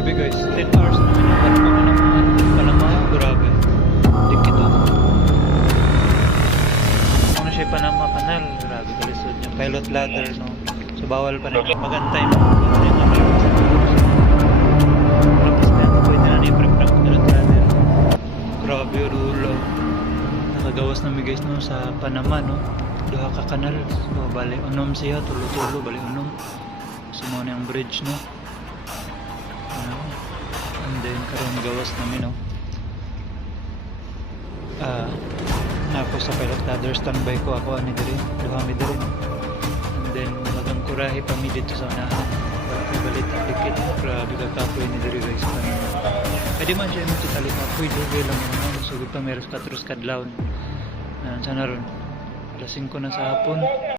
Grabe guys, 10 hours na minakal ko na naman. Panama, grabe. Dikit ako. Ano siya Panama Canal, grabe kalisod niya. Pilot ladder, no? So bawal pa rin magantay mo. Ano yung mga tapos kaya na pwede na ni-prep-prep pilot ladder. Grabe, rulo. Nakagawas namin guys no, sa Panama, no? Duha ka kanal. So bali, unom siya, tulo-tulo, bali unom. So mo na yung bridge, no? And then karon gawas namin no. Nako sa pilot ladder standby ko ako ani diri, duha mi diri. And then magang kurahe pa mi dito sa unahan. Balit dikit, grabe ka kapoy ni diri guys. Pwede man siya mo tali kapoy diri lang mo sugod pa meros katros kadlawon. Sana ron. Alas 5 na sa hapon.